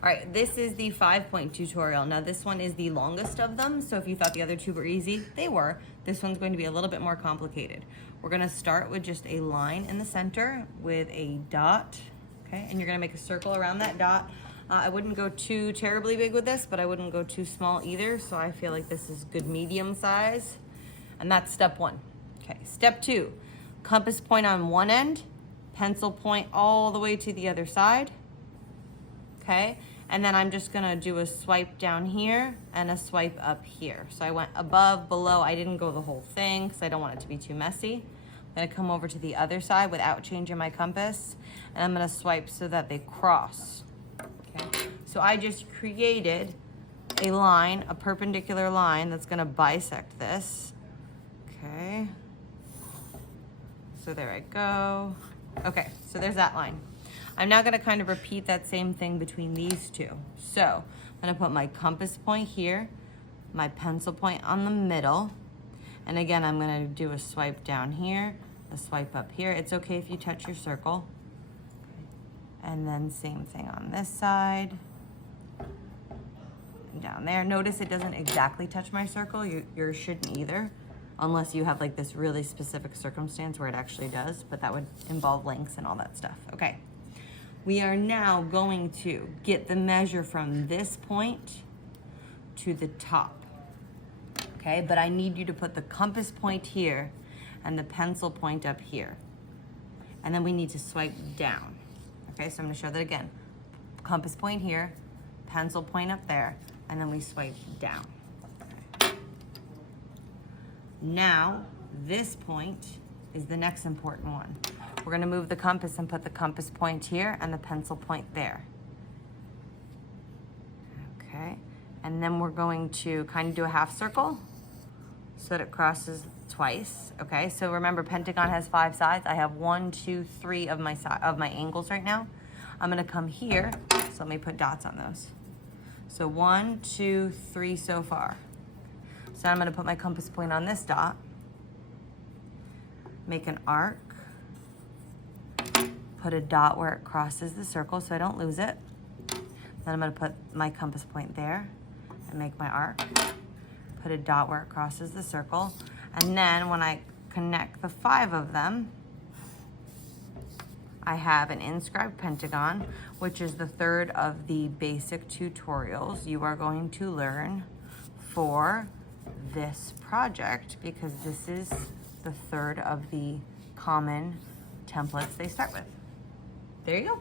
All right, this is the 5-point tutorial. Now this one is the longest of them, so if you thought the other two were easy, they were. This one's going to be a little bit more complicated. We're gonna start with just a line in the center with a dot, okay? And you're gonna make a circle around that dot. I wouldn't go too terribly big with this, but I wouldn't go too small either, so I feel like this is good medium size. And that's step one. Okay, step two, compass point on one end, pencil point all the way to the other side. Okay, and then I'm just gonna do a swipe down here and a swipe up here. So I went above, below, I didn't go the whole thing because I don't want it to be too messy. I'm gonna come over to the other side without changing my compass, and I'm gonna swipe so that they cross. Okay, so I just created a line, a perpendicular line that's gonna bisect this. Okay, so there I go. Okay, so there's that line. I'm now gonna kind of repeat that same thing between these two. So I'm gonna put my compass point here, my pencil point on the middle, and again, I'm gonna do a swipe down here, a swipe up here. It's okay if you touch your circle. And then same thing on this side. And down there. Notice it doesn't exactly touch my circle. Yours shouldn't either, unless you have like this really specific circumstance where it actually does, but that would involve lengths and all that stuff. Okay. We are now going to get the measure from this point to the top, okay? But I need you to put the compass point here and the pencil point up here. And then we need to swipe down, okay? So I'm gonna show that again. Compass point here, pencil point up there, and then we swipe down. Okay. Now, this point is the next important one. We're gonna move the compass and put the compass point here and the pencil point there. Okay, and then we're going to kind of do a half circle so that it crosses twice. Okay, so remember pentagon has 5 sides. I have 1, 2, 3 of my angles right now. I'm gonna come here, so let me put dots on those. So 1, 2, 3 so far. So I'm gonna put my compass point on this dot, make an arc, put a dot where it crosses the circle so I don't lose it. Then I'm gonna put my compass point there and make my arc. Put a dot where it crosses the circle. And then when I connect the 5 of them, I have an inscribed pentagon, which is the 3rd of the basic tutorials you are going to learn for this project, because this is the 3rd of the common templates they start with. There you go.